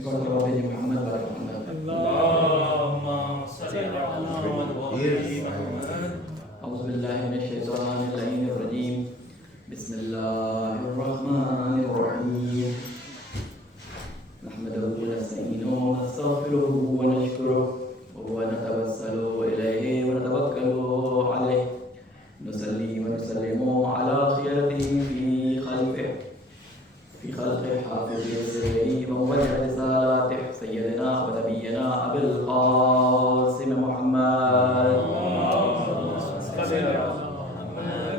ایک اور دعا بھیجیں محمد والا محمد اللهم صل على محمد وآل محمد. اعوذ باللہ من الشیطان اللعین الرجیم بسم اللہ الرحمن الرحیم نحمده ونستعینه ونستغفره ونشکره ونتوسل الیہ ونتوکل علیہ نصلی ونسلم علی خیرته في خلقه حافظ سره ومبلغ رسالاته سيدنا ونبينا أبي القاسم محمد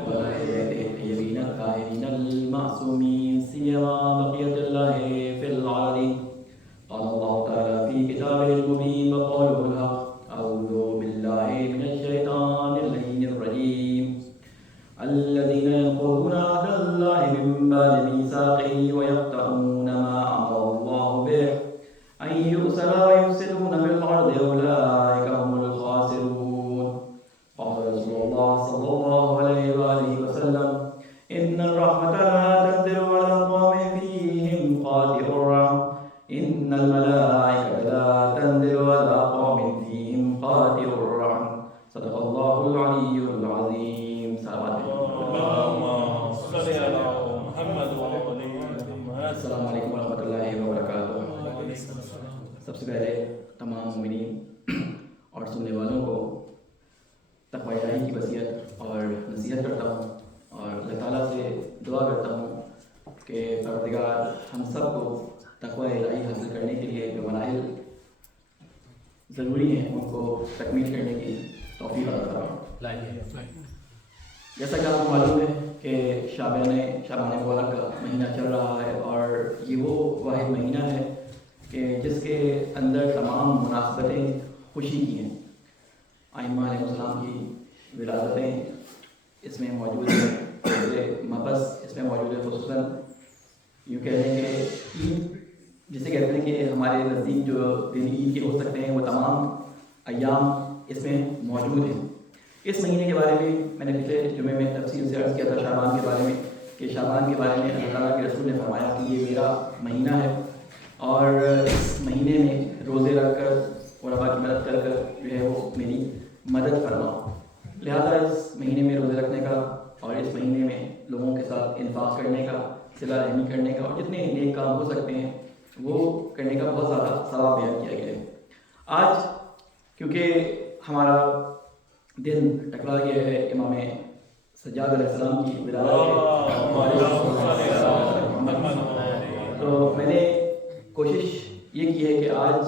وعلى آله الطيبين الطاهرين المعصومين سيما بقية الله في العالمين. قال الله تعالى في كتابه المبين وقوله الحق أعوذ بالله من الشيطان اللعين الرجيم الذين ينقضون عهد الله من بعد ميثاقه ويقطعون ما أمر الله به أن يرسل ويفسدون في الأرض أولئك هم الخاسرون. قال رسول الله صلى الله عليه وآله وسلم إن الرحمة لا تنزل على قوم فيهم قاطع الرحم إن الملائكة لا تنزل على قوم فيهم قاطع الرحم. صدق الله العلي العظيم. السلام علیکم ورحمۃ اللہ وبرکاتہ. سب سے پہلے تمام مومنین اور سننے والوں کو تقوی الہی کی وصیت اور نصیحت کرتا ہوں اور اللہ تعالیٰ سے دعا کرتا ہوں کہ پروردگار ہم سب کو تقوی الہی حاصل کرنے کے لیے جو مراحل ضروری ہیں ان کو تکمیل کرنے کی توفیق عطا فرمائے. جیسا کہ آپ کو معلوم ہے کہ شعبان مبارک کا مہینہ چل رہا ہے اور یہ وہ واحد مہینہ ہے کہ جس کے اندر تمام مناسبتیں خوشی کی ہیں. ائمہ علیہ السلام کی ولادتیں اس میں موجود ہیں، مبس اس میں موجود ہے. خصوصاً یوں کہہ لیں کہ عید جسے کہتے ہیں کہ ہمارے نزدیک جو دن عید کے ہو سکتے ہیں وہ تمام ایام اس میں موجود ہیں. اس مہینے کے بارے میں نے پچھلے جمعے میں تفصیل سے عرض کیا تھا شعبان کے بارے میں کہ شعبان کے بارے میں اللہ تعالیٰ کے رسول نے فرمایا کہ یہ میرا مہینہ ہے اور اس مہینے میں روزے رکھ کر علماء کی مدد کر کر جو ہے وہ میری مدد فرماؤ. لہذا اس مہینے میں روزے رکھنے کا اور اس مہینے میں لوگوں کے ساتھ انفاق کرنے کا، صلہ رحمی کرنے کا اور جتنے نیک کام ہو سکتے ہیں وہ کرنے کا بہت زیادہ ثواب بیان کیا گیا ہے. آج کیونکہ ہمارا دن ٹکرا گیا ہے امام سجاد علیہ السلام کی ولادت ہے، تو میں نے کوشش یہ کی ہے کہ آج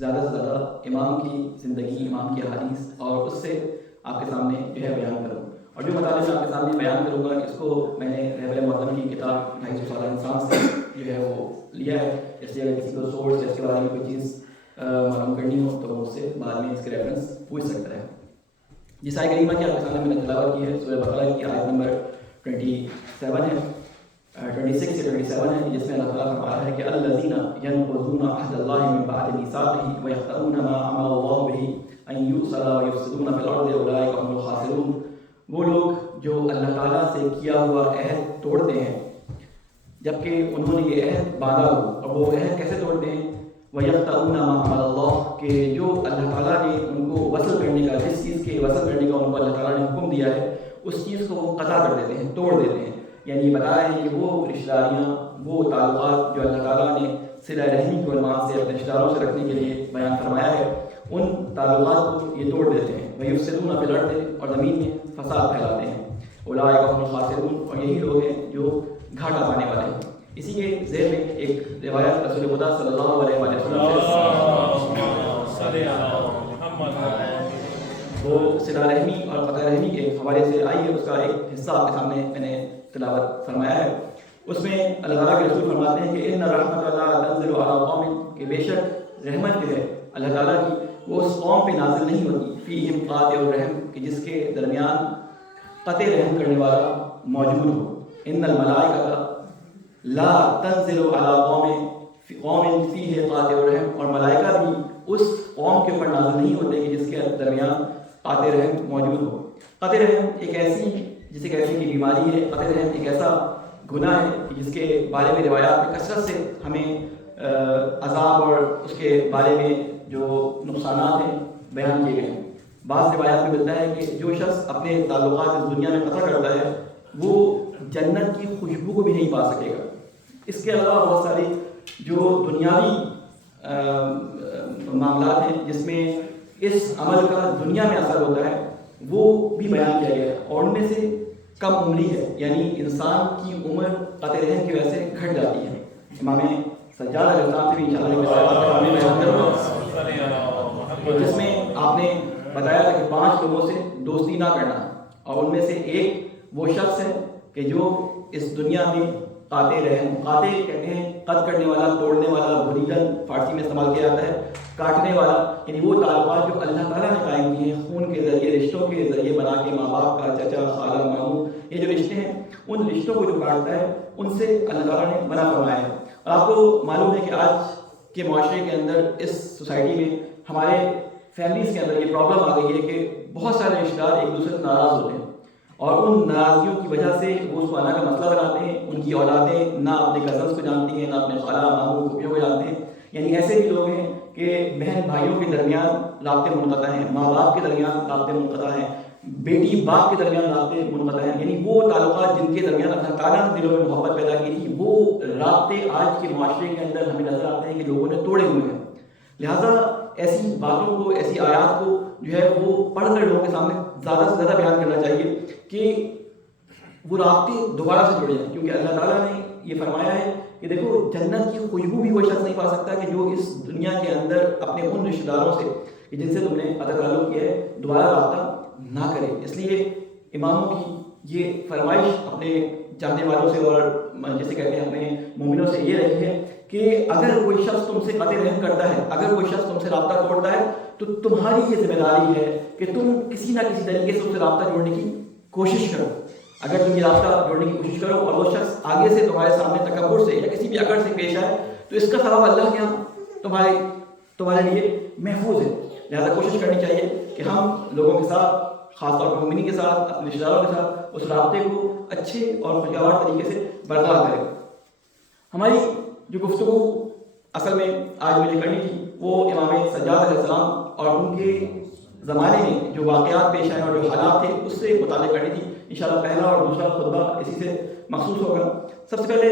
زیادہ سے زیادہ امام کی زندگی، امام کی احادیث اور اس سے آپ کے سامنے جو ہے بیان کروں. اور جو مطالعہ میں آپ کے سامنے بیان کروں گا اس کو میں نے رہبر معظم کی کتاب 250 سالہ انسان سے جو ہے وہ لیا ہے. اس لیے اگر کسی کو سورس یا اس کے بارے میں کوئی چیز معلوم کرنی ہو تو وہ اس سے بعد میں اس کے ریفرنس پوچھ سکتا ہے. جس آیت کریمہ کی آپ کے سامنے میں نے تلاوت کی ہے سورہ بقرہ کی آیت نمبر 27 ہے، 26 سے 27 ہے، جس میں اللہ تعالیٰ فرما رہا ہے کہ الذین ینقضون عہد اللہ من بعد میثاقہ ویقطعون ما امر اللہ بہ ان یوصل ویفسدون فی الارض اولئک هم الخاسرون. وہ لوگ جو اللہ تعالیٰ سے کیا ہوا عہد توڑتے ہیں جبکہ انہوں نے یہ عہد باندھا ہو، اور وہ عہد کیسے توڑتے ہیں؟ وَيَقْطَعُونَ مَا أَمَرَ اللَّهُ کہ جو اللہ تعالیٰ نے ان کو وصل کرنے کا، جس چیز کے وصل کرنے کا ان کو اللہ تعالیٰ نے حکم دیا ہے اس چیز کو وہ قطع کر دیتے ہیں، توڑ دیتے ہیں. یعنی بتا رہے ہیں کہ وہ رشتہ داریاں، وہ تعلقات جو اللہ تعالیٰ نے صلہ رحمی کو عنوان سے اپنے رشتہ داروں سے رکھنے کے لیے بیان فرمایا ہے ان تعلقات کو یہ توڑ دیتے ہیں. وَيُفْسِدُونَ فِي الْأَرْضِ اور زمین میں فساد پھیلاتے ہیں. أُولَٰئِكَ هُمُ الْخَاسِرُونَ اور یہی لوگ ہیں جو گھاٹا پانے والے ہیں. اسی کے ذیل میں ایک روایت رسول خدا صلی اللہ علیہ وسلم وہ صلہ رحمی اور قطع رحمی کے حوالے سے آئی ہے. اس کا ایک حصہ آپ کے سامنے میں نے تلاوت فرمایا ہے. اس میں اللہ تعالیٰ کے رسول فرماتے ہیں کہ ان رحمت اللہ تنزل علی قوم کہ بے شک رحمت جو ہے اللہ تعالیٰ کی وہ اس قوم پہ نازل نہیں ہوتی فیہم قاطع الرحم کہ جس کے درمیان قطع رحم کرنے والا موجود ہو. ان الملائکہ لا تنزل علی قوم فیہ قاطع الرحم اور ملائکہ بھی اس قوم کے اوپر نازل نہیں ہوتے کہ جس کے درمیان قاطع رحم موجود ہو. قطع رحم ایک ایسی جسے کہتے ہیں کہ بیماری ہے. قطع رحم ایک ایسا گناہ ہے کہ جس کے بارے میں روایات میں کثرت سے ہمیں عذاب اور اس کے بارے میں جو نقصانات ہیں بیان کیے گئے ہیں۔ بعض روایات میں ملتا ہے کہ جو شخص اپنے تعلقات اس دنیا میں قطع کرتا ہے وہ جنت کی خوشبو کو بھی نہیں پا سکے گا۔ اس کے علاوہ بہت ساری جو دنیاوی معاملات ہیں جس میں اس عمل کا دنیا میں اثر ہوتا ہے وہ بھی بیان کیا گیا ہے، اور ان میں سے کم عمری ہے، یعنی انسان کی عمر قطع رحم کی وجہ سے گھٹ جاتی ہے۔ امام سجاد علیہ السلام سے بھی انشاءاللہ بیان کروں گا، جس میں آپ نے بتایا تھا کہ 5 لوگوں سے دوستی نہ کرنا، اور ان میں سے ایک وہ شخص ہے کہ جو اس دنیا میں قاطع رحم، قاطع کہتے ہیں قطع کرنے والا، توڑنے والا، بریدن فارسی میں استعمال کیا جاتا ہے، کاٹنے والا، یعنی وہ تعلقات جو اللہ تعالیٰ نے قائم کیے ہیں خون کے ذریعے، رشتوں کے ذریعے بنا کے، ماں باپ کا، چچا، خالہ، ماموں، یہ جو رشتے ہیں ان رشتوں کو جو کاٹتا ہے ان سے اللہ تعالیٰ نے منع فرمایا ہے۔ اور آپ کو معلوم ہے کہ آج کے معاشرے کے اندر، اس سوسائٹی میں، ہمارے فیملیز کے اندر یہ پرابلم آ گئی ہے کہ بہت سارے رشتہ دار ایک دوسرے سے ناراض ہوتے ہیں، اور ان ناراضگیوں کی وجہ سے وہ اس کو آنا کا مسئلہ بناتے ہیں۔ ان کی اولادیں نہ اپنے کزنس کو جانتی ہیں، نہ اپنے خالہ، ماموں، پھوپھیوں کو جانتے ہیں، یعنی ایسے بھی لوگ ہیں کہ بہن بھائیوں کے درمیان رابطے منقطع ہیں، ماں باپ کے درمیان رابطے منقطع ہیں، بیٹی باپ کے درمیان رابطے منقطع ہیں، یعنی وہ تعلقات جن کے درمیان اللہ تعالیٰ نے دلوں میں محبت پیدا کی تھی وہ رابطے آج کے معاشرے کے اندر ہمیں نظر آتے ہیں کہ لوگوں نے توڑے ہوئے ہیں۔ لہٰذا ایسی باتوں کو، ایسی آیات کو جو ہے وہ پڑھ کر لوگوں کے سامنے زیادہ سے زیادہ بیان کرنا چاہیے کہ وہ رابطے دوبارہ سے جڑے ہیں، کیونکہ اللہ تعالیٰ نے یہ فرمایا ہے کہ دیکھو جنت کی خوشبو بھی وہ شخص نہیں پا سکتا کہ جو اس دنیا کے اندر اپنے ان رشتہ داروں سے جن سے تم نے قطع تعلق کیا ہے دوبارہ رابطہ نہ کرے۔ اس لیے اماموں کی یہ فرمائش اپنے چاہنے والوں سے اور جسے کہتے ہیں اپنے مومنوں سے یہ رہی ہے کہ اگر کوئی شخص تم سے قطع رحم کرتا ہے، اگر کوئی شخص تم سے رابطہ توڑتا ہے تو تمہاری یہ ذمہ داری ہے کہ تم کسی نہ کسی طریقے سے اس سے رابطہ جوڑنے کی کوشش کرو۔ اگر تم یہ رابطہ جوڑنے کی کوشش کرو اور وہ شخص آگے سے تمہارے سامنے تکبر سے یا کسی بھی اکڑ سے پیش آئے تو اس کا ثواب اللہ کے یہاں تمہارے لیے محفوظ ہے۔ لہذا کوشش کرنی چاہیے کہ ہم لوگوں کے ساتھ، خاص طور پر مومنین کے ساتھ، اپنے رشتہ داروں کے ساتھ اس رابطے کو اچھے اور خوشگوار طریقے سے برقرار کریں۔ ہماری جو گفتگو اصل میں آج مجھے کرنی تھی وہ امام سجاد علیہ السلام اور ان کے زمانے میں جو واقعات پیش آئے اور جو حالات تھے اس سے متعلق کرنی تھی۔ انشاءاللہ پہلا اور دوسرا خطبہ اسی سے مخصوص ہوگا۔ سب سے پہلے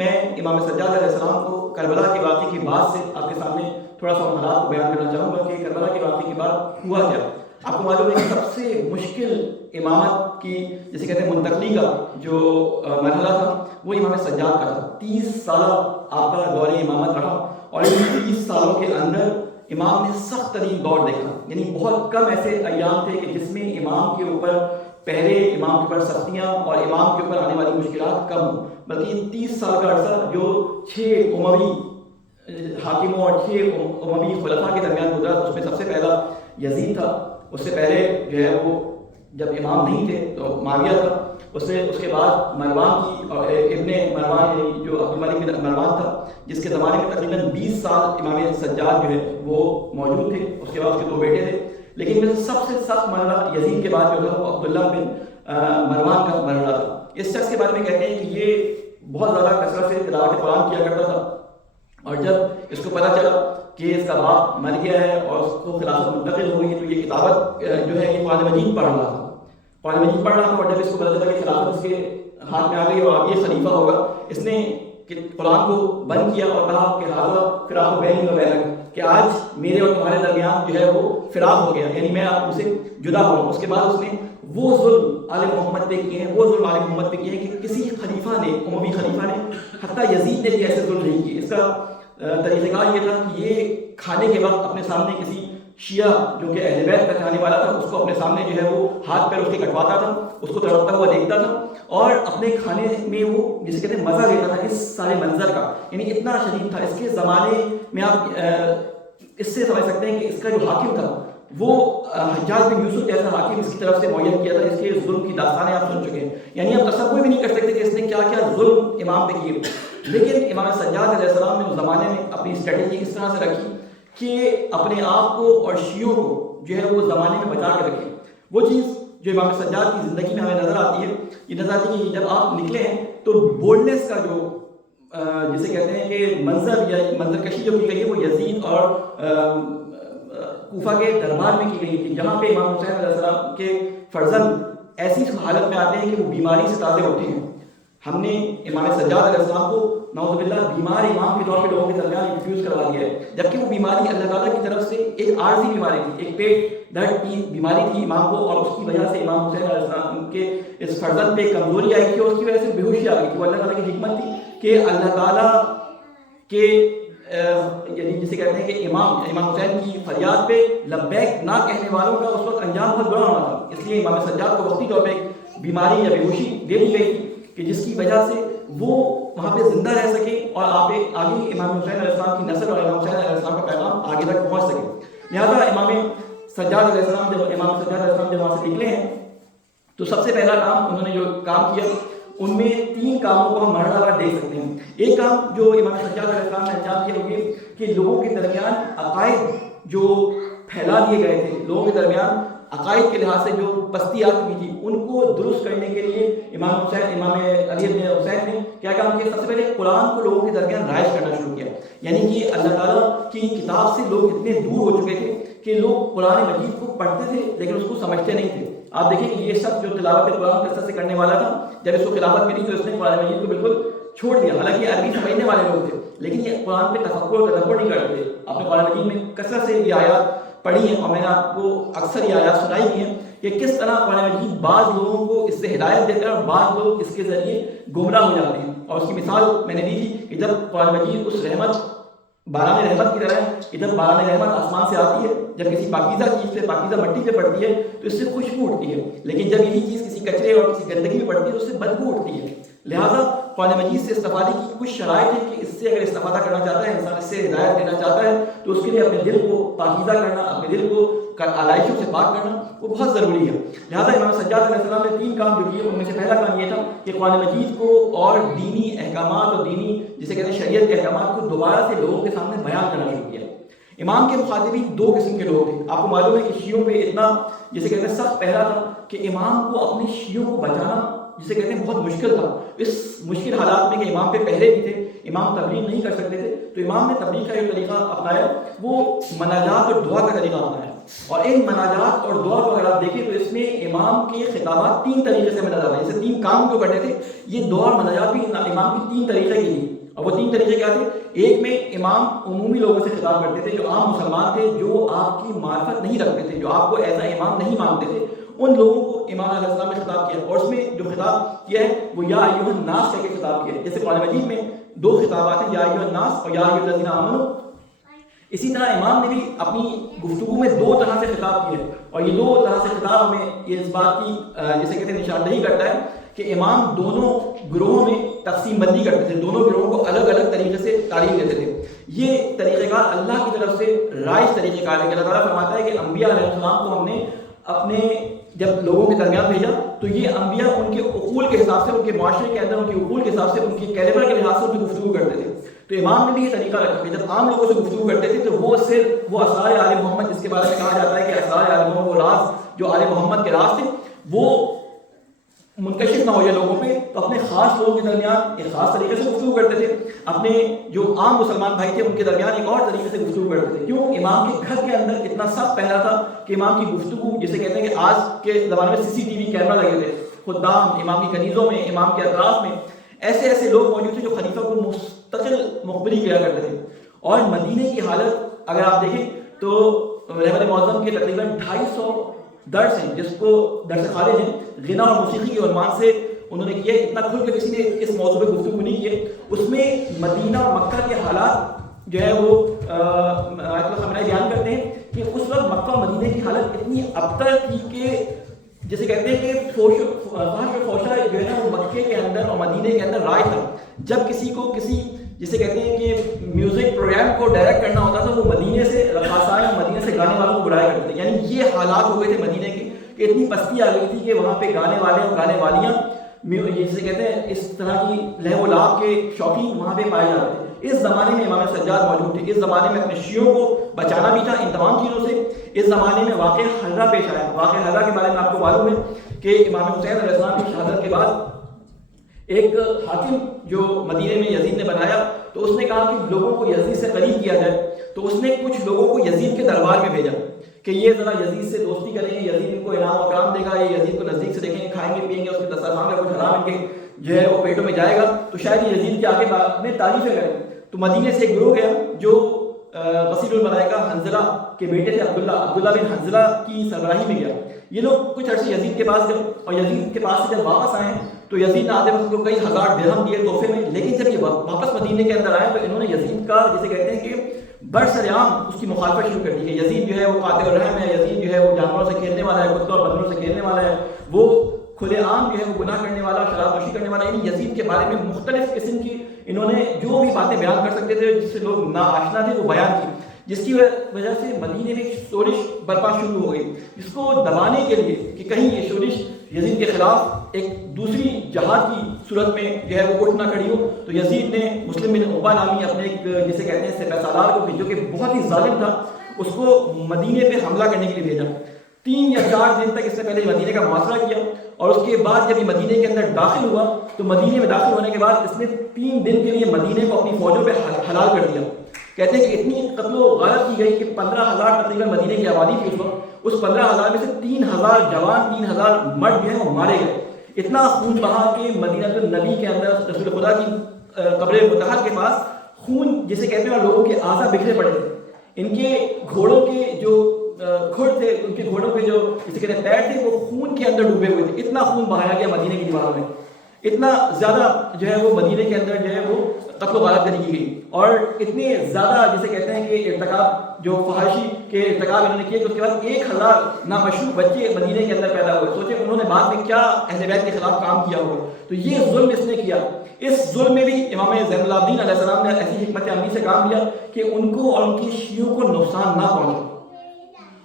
میں امام سجاد علیہ السلام کو کربلا کے واقعے کی بات سے آپ کے سامنے تھوڑا سا حالات کو بیان کرنا چاہوں گا کہ کربلا کے واقعے کے بعد ہوا کیا۔ آپ کو معلوم ہے کہ سب سے مشکل امامت کی جسے کہتے ہیں منتقلی کا جو مرحلہ تھا وہ امام سجاد کا تھا۔ 30 سالہ آپ کا دور امامت رہا، اور ان 30 سالوں کے اندر امام نے سخت ترین دور دیکھا، یعنی بہت کم ایسے ایام تھے کہ جس میں امام کے اوپر پہرے، امام کے اوپر سختیاں اور امام کے اوپر آنے والی مشکلات کم ہوں، بلکہ 30 سال کا عرصہ جو 6 اموی حاکموں اور 6 اموی خلفاء کے درمیان گزرا، اس میں سب سے پہلا یزید تھا، اس سے پہلے جو ہے وہ جب امام نہیں تھے تو معاویہ تھا، اس کے بعد مروان کی اور ابن مروان جو عبدالملک بن مروان تھا جس کے زمانے میں تقریباً 20 سال امام سجاد جو ہے وہ موجود تھے، اس کے بعد اس کے 2 بیٹے تھے، لیکن میں سب سے سخت مرحلہ یزید کے بعد جو تھا وہ عبداللہ بن مروان کا مرحلہ تھا۔ اس شخص کے بارے میں کہتے ہیں کہ یہ بہت زیادہ کثرت سے تلاوت قرآن کیا کرتا تھا، اور جب اس کو پتہ چلا کہ اس کا باپ مر گیا ہے اور اس کو خلافت منتقل ہو گئی ہے تو یہ کتابت جو ہے یہ قرآن مجید پڑھ رہا تھا، قرآن مجید پڑھ رہا تھا، اور جب اس کو پتہ چلا کہ خلافت اس کے ہاتھ میں آ گئی اور یہ خلیفہ ہوگا، اس نے قرآن کو بند کیا اور کہا کہ حاضر فراق بینی و بینک، کہ آج میرے اور تمہارے درمیان جو ہے وہ فراق ہو گیا، یعنی میں آپ سے جدا ہو رہا ہوں۔ اس کے بعد اس نے وہ ظلم آل محمد پہ کیے ہیں، وہ ظلم آل محمد پہ کیے ہیں کہ کسی خلیفہ نے، اموی خلیفہ نے، حتیٰ یزید نے بھی ایسے ظلم نہیں کیے۔ اس کا طریقہ کار یہ تھا کہ یہ کھانے کے وقت اپنے سامنے کسی شیعہ جو کہ اہل بیت کا چاہنے والا تھا اس کو اپنے سامنے جو ہے وہ ہاتھ پیر اس کے کٹواتا تھا، اس کو تڑپتا ہوا دیکھتا تھا، اور اپنے کھانے میں وہ جسے کہتے ہیں مزہ لیتا تھا اس سارے منظر کا، یعنی اتنا شدید تھا۔ اس کے زمانے میں آپ اس سے سمجھ سکتے ہیں کہ اس کا جو حاکم تھا وہ حجاج بن یوسف جیسا حاکم اس کی طرف سے معین کیا تھا، جس کے ظلم کی داستانیں آپ سن چکے ہیں، یعنی آپ تصور بھی نہیں کر سکتے کہ اس نے کیا کیا ظلم امام پہ کیے۔ لیکن امام سجاد علیہ السلام نے اس زمانے میں اپنی اسٹریٹجی اس طرح سے رکھی کہ اپنے آپ کو اور شیعوں کو جو ہے وہ زمانے میں بچا کے رکھے۔ وہ چیز جو امام سجاد کی زندگی میں ہمیں نظر آتی ہے، یہ نظر آتی ہے کہ جب آپ نکلے ہیں تو بولڈنس کا جو جسے کہتے ہیں کہ منظر یا منظر کشی جو کی گئی ہے وہ یزید اور کوفہ کے دربار میں کی گئی تھی، جہاں پہ امام حسین علیہ السلام کے فرزند ایسی حالت میں آتے ہیں کہ وہ بیماری سے تازے اٹھے ہیں۔ ہم نے امام سجاد علیہ السلام کو نعوذ باللہ بیمار امام کے طور پہ لوگوں کے درمیان انٹروڈیوس کروا دیا ہے، جبکہ وہ بیماری اللہ تعالیٰ کی طرف سے ایک عارضی بیماری تھی، ایک پیٹ درد کی بیماری تھی امام کو، اور اس کی وجہ سے امام حسین علیہ السلام کے اس فرزند پہ کمزوری آئی تھی اور اس کی وجہ سے بے ہوشی آ گئی تھی۔ وہ اللہ تعالیٰ کی حکمت تھی کہ اللہ تعالیٰ کے یعنی جسے کہتے ہیں کہ امام حسین کی فریاد پہ لبیک نہ کہنے والوں کا اس وقت انجام بہت برا ہونا تھا، اس لیے امام سجاد کو وقتی طور پہ بیماری یا بے ہوشی دے دی گئی تھی کہ جس کی وجہ سے وہ وہاں پہ زندہ رہ سکے اور آگے امام حسین علیہ السلام کی نسل اور امام حسین علیہ السلام کا پیغام آگے تک پہنچ سکے۔ لہٰذا امام سجاد علیہ السلام جب وہاں سے نکلے ہیں تو سب سے پہلا کام انہوں نے جو کام کیا ان میں 3 کاموں کو ہم مرحلہ وار دیکھ سکتے ہیں۔ ایک کام جو امام سجاد علیہ السلام نے انجام دیا وہ یہ کہ لوگوں کے درمیان عقائد جو پھیلا دیے گئے تھے، لوگوں کے درمیان عقائد کے لحاظ سے جو پستی آ چکی تھی ان کو درست کرنے کے لیے امام علی بن حسین نے کیا کام کیا؟ سب سے پہلے قرآن کو لوگوں کے درمیان رائج کرنا شروع کیا، یعنی کہ اللہ تعالیٰ کی کتاب سے لوگ اتنے دور ہو چکے تھے کہ لوگ قرآن مجید کو پڑھتے تھے لیکن اس کو سمجھتے نہیں تھے۔ آپ دیکھیں کہ یہ شخص جو تلاوت قرآن کثرت سے کرنے والا تھا، جب اس کو خلافت ملی تو اس نے قرآن مجید کو بالکل چھوڑ دیا، حالانکہ عربی سمجھنے والے لوگ تھے لیکن یہ قرآن پہ تفکر و تدبر نہیں کرتے تھے۔ آپ نے قرآن مجید میں کثرت سے یہ آیات پڑھی ہیں اور میں نے آپ کو اکثر یہ آیات سنائی کی ہیں کہ کس طرح قرآن مجید بعض لوگوں کو اس سے ہدایت دیتا ہے اور بعض لوگ اس کے ذریعے گمراہ ہو جاتے ہیں۔ اور اس کی مثال میں نے دی تھی کہ جب قرآن مجید اس رحمت باران رحمت کی طرح ہے کہ جب باران رحمت آسمان سے آتی ہے، جب کسی پاکیزہ چیز پہ پاکیزہ مٹی پہ پڑتی ہے تو اس سے خوشبو اٹھتی ہے، لیکن جب یہی چیز کسی کچرے اور کسی گندگی میں پڑتی ہے تو اس سے بدبو اٹھتی ہے۔ لہٰذا قرآن مجید سے استفادے کی کچھ شرائط ہے کہ اس سے اگر استفادہ کرنا چاہتا ہے انسان، اس سے ہدایت لینا چاہتا ہے تو اس کے لیے اپنے دل کو پاکیزہ کرنا، اپنے دل کو آلائشوں سے پاک کرنا وہ بہت ضروری ہے۔ لہٰذا امام سجاد علیہ السلام نے 3 کام جو کیے ان میں سے پہلا کام یہ تھا کہ قرآن مجید کو اور دینی احکامات اور دینی جسے کہتے ہیں شریعت کے احکامات کو دوبارہ سے لوگوں کے سامنے بیان کرنا شروع کیا۔ امام کے مخاطبین 2 قسم کے لوگ تھے۔ آپ کو معلوم ہے کہ شیعوں پہ اتنا جسے کہتے ہیں سخت پہرا تھا کہ امام کو اپنے شیعوں کو بچانا جسے کہتے ہیں بہت مشکل تھا۔ اس مشکل حالات میں کہ امام پہ پہرے بھی تھے، امام تبلیغ نہیں کر سکتے تھے، تو امام نے تبلیغ کا جو طریقہ اپنایا وہ مناجات اور دعا کا طریقہ اپنایا۔ اور ان مناجات اور دعا کو اگر آپ دیکھیں تو اس میں امام کے خطابات 3 طریقے سے مناجات ہیں، جیسے 3 کام جو کرتے تھے یہ دعا اور مناجات بھی امام کی 3 طریقے کی تھی۔ اور وہ 3 طریقے کیا تھے؟ ایک میں امام عمومی لوگوں سے خطاب کرتے تھے جو عام مسلمان تھے، جو آپ کی معرفت نہیں رکھتے تھے، جو آپ کو ایسا امام نہیں مانتے تھے، ان لوگوں کو امام علیہ السلام نے خطاب کیا۔ اور اس میں جو خطاب کیا ہے وہ یا ایھا الناس کہہ کے خطاب کیا ہے، جیسے قرآن مجید میں 2 خطابات ہیں، یا ایھا الناس اور یا ایھا الذین آمنوا۔ اسی طرح امام نے بھی اپنی گفتگو میں 2 طرح سے خطاب کیا ہے، اور یہ 2 طرح سے خطاب ہمیں یہ اس بات کی جسے کہتے ہیں نشاندہی کرتا ہے کہ امام دونوں گروہوں میں تقسیم بندی کرتے تھے، دونوں گروہوں کو الگ الگ طریقے سے تعلیم دیتے تھے۔ یہ طریقہ کار اللہ کی طرف سے رائج طریقہ کار ہے کہ اللہ تعالیٰ فرماتا ہے کہ انبیاء علیہ السلام کو ہم نے اپنے جب لوگوں کے درمیان بھیجا تو یہ انبیاء ان کے عقول کے حساب سے، ان کے معاشرے کے اندر ان کے عقول کے حساب سے، ان کے کیلیبر کے لحاظ سے ان کی گفتگو کرتے تھے۔ تو امام نے بھی یہ طریقہ رکھا کہ جب عام لوگوں سے گفتگو کرتے تھے تو وہ صرف وہ اسرار آل محمد، جس کے بارے میں کہا جاتا ہے کہ اسرار آل محمد، وہ راز جو آل محمد کے راز تھے وہ منکشف نہ ہو جائے لوگوں پہ، تو اپنے خاص لوگوں کے درمیان ایک خاص طریقے سے گفتگو کرتے تھے، اپنے جو عام مسلمان بھائی تھے ان کے درمیان ایک اور طریقے سے گفتگو کرتے تھے۔ کیوں؟ امام کے گھر کے اندر اتنا سخت پہرا تھا کہ امام کی گفتگو جسے کہتے ہیں کہ آج کے زمانے میں CCTV کیمرہ لگے تھے، خدام امام کی کنیزوں میں، امام کے اطراف میں ایسے ایسے لوگ موجود تھے جو خلیفہ کو مستقل مخبری کیا کرتے تھے۔ اور مدینے کی حالت اگر آپ دیکھیں تو رحمت معظم کے تقریباً 250 درس ہیں جس کو درس خارج ہیں، غنا اور موسیقی کے عنوان سے انہوں نے کیا، اتنا کھل کے کسی نے اس موضوع پہ گفتگو نہیں کی ہے۔ اس میں مدینہ اور مکہ کے حالات جو ہے وہ آیت اللہ خامنہ بیان کرتے ہیں کہ اس وقت مکہ اور مدینہ کی حالت اتنی ابتر تھی کہ جسے کہتے ہیں کہ فحش و فوشا جو ہے نا وہ مکے کے اندر اور مدینہ کے اندر رائج تھا۔ جب کسی کو کسی جسے کہتے ہیں کہ میوزک پروگرام کو ڈائریکٹ کرنا ہوتا تھا وہ مدینے سے رقاصائیں، مدینے سے گانے والوں کو بلایا کرتے تھے، یعنی یہ حالات ہو گئے تھے مدینے کے کہ اتنی پستی آ گئی تھی کہ وہاں پہ گانے والے اور گانے والیاں جسے کہتے ہیں اس طرح کی لہو و لعب کے شوقین وہاں پہ پائے جاتے تھے۔ اس زمانے میں امام سجاد موجود تھے، اس زمانے میں اپنے شیعوں کو بچانا بھی تھا ان تمام چیزوں سے۔ اس زمانے میں واقع حرہ پیش آیا۔ واقع حرہ کے بارے میں آپ کو معلوم ہے کہ امام حسین علیہ السلام کی شہادت کے بعد ایک حاکم جو مدینے میں یزید نے بنایا تو اس نے کہا کہ لوگوں کو یزید سے قریب کیا جائے، تو اس نے کچھ لوگوں کو یزید کے دربار میں بھیجا کہ یہ ذرا یزید سے دوستی کریں گے، یزید ان کو انعام و اکرام دے گا، یہ یزید کو نزدیک سے دیکھیں گے، کھائیں گے پیئیں گے، اس کے دسترخوان کا کچھ حرام ان کے جو ہے وہ پیٹوں میں جائے گا تو شاید یزید کے آگے بعد میں تعریفیں کریں۔ تو مدینے سے ایک گروہ گیا جو غسیل الملائکہ حنظلہ کے بیٹے تھے عبداللہ بن حنظلہ کی سربراہی میں گیا۔ یہ لوگ کچھ عرصے یزید کے پاس گئے اور یزید کے پاس سے جب واپس آئے تو یزید نے آدھے وقت کو کئی ہزار درہم دیے تحفے میں، لیکن جب یہ واپس مدینے کے اندر آئے تو انہوں نے یزید کا جسے کہتے ہیں کہ برسر اس کی مخالفت شروع کر دی کہ یزید جو ہے وہ قاطع الرحم ہے، یزید جو ہے وہ جانوروں سے کھیلنے والا ہے، کتوں اور بندروں سے کھیلنے والا ہے، وہ کھلے عام جو ہے وہ گناہ کرنے والا، شراب نوشی کرنے والا، یعنی یزید کے بارے میں مختلف قسم کی انہوں نے جو بھی باتیں بیان کر سکتے تھے جس سے لوگ ناآشنا تھے وہ بیان کی، جس کی وجہ سے مدینے میں ایک شورش برپا شروع ہو گئی، جس کو دبانے کے لیے کہ کہیں یہ شورش یزید کے خلاف ایک دوسری جہاد کی صورت میں جو ہے وہ اٹھ نہ کھڑی ہو، تو یزید نے مسلم بن عقبہ نامی اپنے ایک جسے کہتے ہیں سپہ سالار کو جو کہ بہت ہی ظالم تھا اس کو مدینے پہ حملہ کرنے کے لیے بھیجا۔ 3 یا 4 دن تک اس نے پہلے مدینے کا محاصرہ کیا اور اس کے بعد جب یہ مدینے کے اندر داخل ہوا تو مدینے میں داخل ہونے کے بعد اس نے 3 دن کے لیے مدینے کو اپنی فوجوں پہ حلال کر دیا۔ کہتے ہیں کہ اتنی قتل و غارت کی گئی کہ 15,000 تقریباً مدینے کی آبادی تھی اس وقت، اس 15,000 میں سے 3,000 جوان 3,000 مرد جو ہیں وہ مارے گئے۔ اتنا خون بہا کہ مدینہ النبی کے اندر رسول خدا کی قبر مطہر کے پاس خون جسے کہتے ہیں لوگوں کے اعضاء بکھرے پڑے تھے، ان کے گھوڑوں کے جو کھڑ تھے، ان کے گھوڑوں کے جو جسے کہتے ہیں پیر تھے وہ خون کے اندر ڈوبے ہوئے تھے، اتنا خون بہایا گیا مدینے کی دیواروں میں، اتنا زیادہ جو ہے وہ مدینے کے اندر جو ہے وہ قتل و غارت کری گئی اور اتنے زیادہ جسے کہتے ہیں کہ ارتکاب جو فحاشی کے ارتکاب انہوں نے کیے کہ اس کے بعد 1,000 نامشروع بچے مدینے کے اندر پیدا ہوئے۔ سوچیں انہوں نے بعد میں کیا اہل بیت کے خلاف کام کیا ہوگا، تو یہ ظلم اس نے کیا۔ اس ظلم میں بھی امام زین العابدین علیہ السلام نے ایسی حکمت عملی سے کام لیا کہ ان کو اور ان کی شیعوں کو نقصان نہ پہنچے،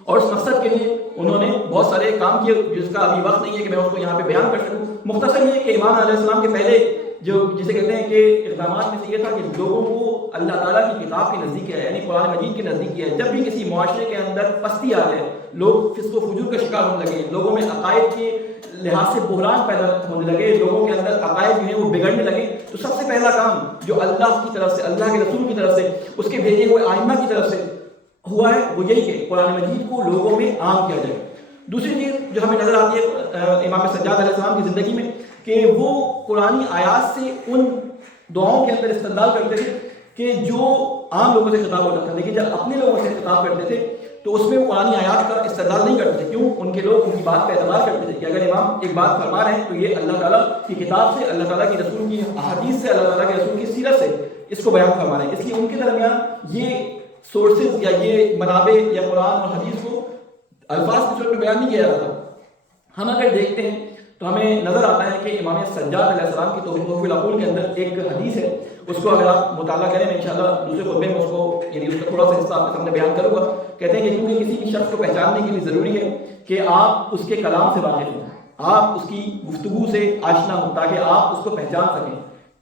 اور اس مقصد کے لیے انہوں نے بہت سارے کام کیے جس کا ابھی وقت نہیں ہے کہ میں اس کو یہاں پہ بیان کر سکوں۔ مختصر یہ کہ امام علیہ السلام کے پہلے جو جسے کہتے ہیں کہ اقدامات میں سے یہ تھا کہ لوگوں کو اللہ تعالیٰ کی کتاب کے نزدیک ہے، یعنی قرآن مجید کے نزدیک ہے۔ جب بھی کسی معاشرے کے اندر پستی آ جائے، لوگ فسق و فجور کا شکار ہونے لگے، لوگوں میں عقائد کے لحاظ سے بحران پیدا ہونے لگے، لوگوں کے اندر عقائد جو ہیں وہ بگڑنے لگے، تو سب سے پہلا کام جو اللہ کی طرف سے، اللہ کے رسول کی طرف سے، اس کے بھیجے ہوئے آئمہ کی طرف سے ہوا ہے وہ یہی کہ قرآن مجید کو لوگوں میں عام کیا جائے۔ دوسری چیز جو ہمیں نظر آتی ہے امام سجاد علیہ السلام کی زندگی میں کہ وہ قرآنی آیات سے ان دعاؤں کے اندر استدلال کرتے تھے کہ جو عام لوگوں سے خطاب ہوتا تھا، لیکن جب اپنے لوگوں سے خطاب کرتے تھے تو اس میں وہ قرآنی آیات کا استدلال نہیں کرتے تھے۔ کیوں؟ ان کے لوگ ان کی بات پہ اعتبار کرتے تھے کہ اگر امام ایک بات فرما رہے ہیں تو یہ اللہ تعالیٰ کی کتاب سے، اللہ تعالیٰ کی رسول کی احادیث سے، اللہ تعالیٰ کے رسول کی سیرت سے اس کو بیان فرما رہے ہیں، اس لیے ان کے درمیان یہ سورسز یا یہ منابع یا قرآن اور حدیث کو الفاظ کی صورت میں بیان نہیں کیا جاتا تھا۔ ہم اگر دیکھتے ہیں تو ہمیں نظر آتا ہے کہ امام سجاد علیہ السلام کی تحفۃ العقول کے اندر ایک حدیث ہے، اس کو اگر آپ مطالعہ کریں، میں انشاءاللہ دوسرے خطبے میں اس کو یعنی اس کا تھوڑا سا حصہ آپ کے سامنے بیان کروں گا۔ کہتے ہیں کہ کیونکہ کسی بھی شخص کو پہچاننے کے لیے ضروری ہے کہ آپ اس کے کلام سے واقف ہوں، آپ اس کی گفتگو سے آشنا ہوں تاکہ آپ اس کو پہچان سکیں۔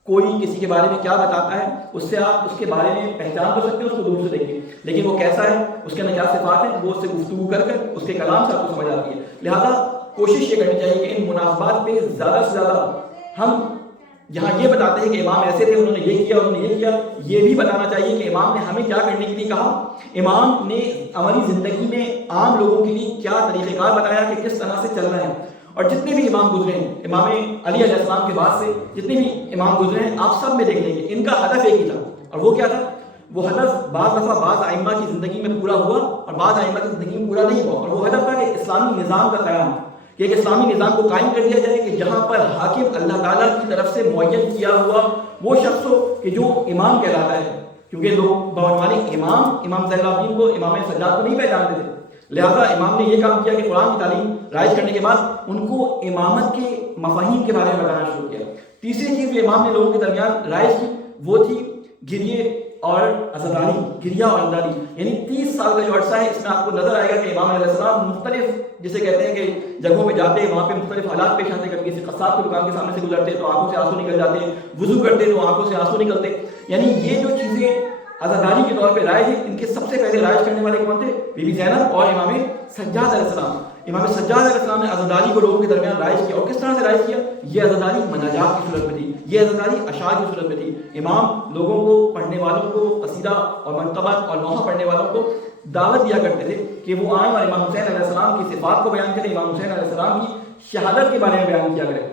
کوئی کسی کے بارے میں کیا بتاتا ہے اس سے آپ اس کے بارے میں پہچان تو سکتے ہیں، اس کو دور سے دیکھیں، لیکن وہ کیسا ہے، اس کے اندر کیا صفات ہیں، وہ اس سے گفتگو کر کر اس کے کلام سے آپ کو سمجھ آتی ہے۔ لہذا کوشش یہ کرنی چاہیے کہ ان مناسبات پہ زیادہ سے زیادہ ہم جہاں یہ بتاتے ہیں کہ امام ایسے تھے، انہوں نے یہ کیا، انہوں نے یہ کیا، یہ بھی بتانا چاہیے کہ امام نے ہمیں کیا کرنے کے لیے کہا، امام نے عملی زندگی میں عام لوگوں کے لیے کیا طریقہ کار بتایا کہ کس طرح سے چلنا ہے۔ اور جتنے بھی امام گزرے ہیں امام علی علیہ السلام کے بعد سے جتنے بھی امام گزرے ہیں آپ سب میں دیکھ لیں گے ان کا ہدف ایک ہی تھا، اور وہ کیا تھا؟ وہ ہدف بعض دفعہ بعض ائمہ کی زندگی میں پورا ہوا اور بعض ائمہ کی زندگی میں پورا نہیں ہوا، اور وہ ہدف تھا کہ اسلامی نظام کا قیام، کہ ایک اسلامی نظام کو قائم کر دیا جائے کہ جہاں پر حاکم اللہ تعالیٰ کی طرف سے معین کیا ہوا وہ شخص ہو کہ جو امام کہلاتا ہے، کیونکہ لوگ بعنوان امام زین العابدین کو، امام سجاد کو نہیں پہچانتے تھے، لہذا امام نے یہ کام کیا کہ قرآن کی تعلیم رائج کرنے کے بعد ان کو امامت کے مفاہیم کے بارے میں بتانا شروع کیا۔ تیسری چیز جو امام نے لوگوں کے درمیان رائج کی وہ تھی گریے اور عزاداری، گریہ اور عزاداری، یعنی 30 سال کا جو عرصہ ہے اس میں آپ کو نظر آئے گا کہ امام علیہ السلام مختلف جسے کہتے ہیں کہ جگہوں پہ جاتے وہاں پہ مختلف حالات پیش آتے، کبھی کسی قصاب کی دکان کے سامنے سے گزرتے تو آنکھوں سے آنسو نکل جاتے، وضو کرتے تو آنکھوں سے آنسو نکلتے، یعنی یہ جو چیزیں عزاداری کے طور پہ رائج ہیں، ان کے سب سے پہلے رائج کرنے والے کون تھے؟ بی بی زینب اور امام سجاد علیہ السلام۔ امام سجاد علیہ السلام نے عزاداری کو لوگوں کے درمیان رائج کیا، اور کس طرح سے رائج کیا؟ یہ عزاداری مناجات کی صورت میں تھی، یہ عزاداری اشعار کی صورت میں تھی۔ امام لوگوں کو، پڑھنے والوں کو قصیدہ اور منقبت اور نوحہ پڑھنے والوں کو دعوت دیا کرتے تھے کہ وہ آئیں اور امام حسین علیہ السلام کی صفات کو بیان کریں، امام حسین علیہ السلام کی شہادت کے بارے میں بیان کیا کریں۔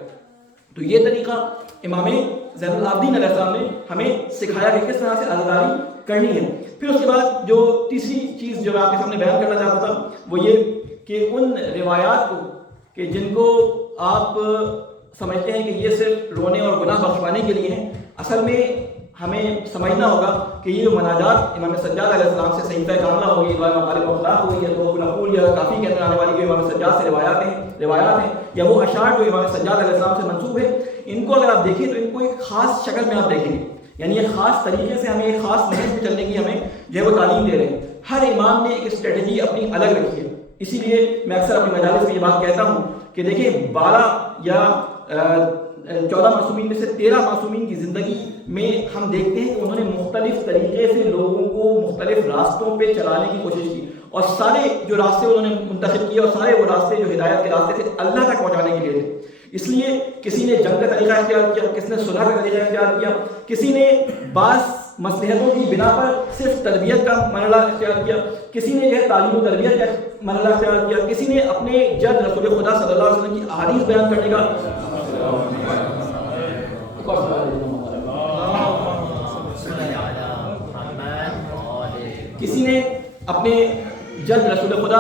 تو یہ طریقہ امام زین العابدین علیہ السلام نے ہمیں سکھایا کہ کس طرح سے عزاداری کرنی ہے۔ پھر اس کے بعد جو تیسری چیز جو میں آپ کے سامنے بیان کرنا چاہتا تھا وہ یہ کہ ان روایات کو کہ جن کو آپ سمجھتے ہیں کہ یہ صرف رونے اور گناہ بخشوانے کے لیے ہیں، اصل میں ہمیں سمجھنا ہوگا کہ یہ جو مناجات امام سجاد علیہ السلام سے صحیفہ کاملہ ہوئی، مطالب اخلاق ہوئی، یا تو نقول یا کافی کے اندر آنے والی جو امام سجاد سے روایات ہیں یا وہ اشعار جو امام سجاد علیہ السلام سے منسوب ہے، ان کو اگر آپ دیکھیں تو ان کو ایک خاص شکل میں آپ دیکھیں گے، یعنی ایک خاص طریقے سے ہمیں ایک خاص نہج پہ چلنے کی ہمیں جو ہے وہ تعلیم دے رہے ہیں۔ ہر امام نے ایک اسٹریٹجی اپنی الگ رکھی ہے، اسی لیے میں اکثر اپنی مجالس میں یہ بات کہتا ہوں کہ دیکھیں 12 یا 14 معصومین میں سے 13 معصومین کی زندگی میں ہم دیکھتے ہیں کہ انہوں نے مختلف طریقے سے لوگوں کو مختلف راستوں پہ چلانے کی کوشش کی، اور سارے جو راستے انہوں نے منتخب کیے اور سارے وہ راستے جو ہدایت کے راستے تھے اللہ تک پہنچانے کے لیے تھے۔ اس لیے کسی نے جنگ کا طریقہ اختیار کیا، کسی نے صلح کا طریقہ اختیار کیا، کسی نے بعض مصلحتوں کی بنا پر صرف تربیت کا مرحلہ اختیار کیا، کسی نے جو ہے تعلیم و تربیت کا مرحلہ اختیار کیا، کسی نے اپنے جد رسول خدا صلی اللہ علیہ وسلم کی احادیث بیان کرنے کا کسی نے اپنے جد رسول خدا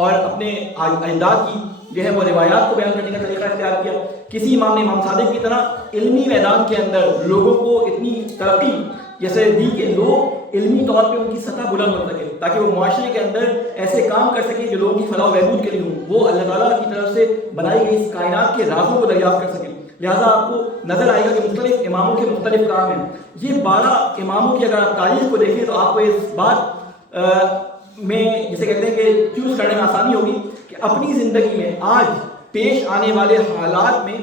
اور اپنے اجداد کی جو ہے وہ روایات کو بیان کرنے کا طریقہ اختیار کیا، کسی امام نے امام صادق کی طرح علمی میدان کے اندر لوگوں کو اتنی ترقی جیسے دی کہ لوگ علمی طور پہ ان کی سطح بلند ہو سکے، تاکہ وہ معاشرے کے اندر ایسے کام کر سکیں جو لوگوں کی فلاح و بہبود کے لیے ہوں، وہ اللہ تعالیٰ کی طرف سے بنائی گئی اس کائنات کے رازوں کو دریافت کر سکیں۔ لہٰذا آپ کو نظر آئے گا کہ مختلف اماموں کے مختلف کام ہیں۔ یہ 12 اماموں کی اگر آپ تاریخ کو دیکھیں تو آپ کو اس بات میں جسے کہتے ہیں کہ چوز کرنے میں آسانی ہوگی کہ اپنی زندگی میں آج پیش آنے والے حالات میں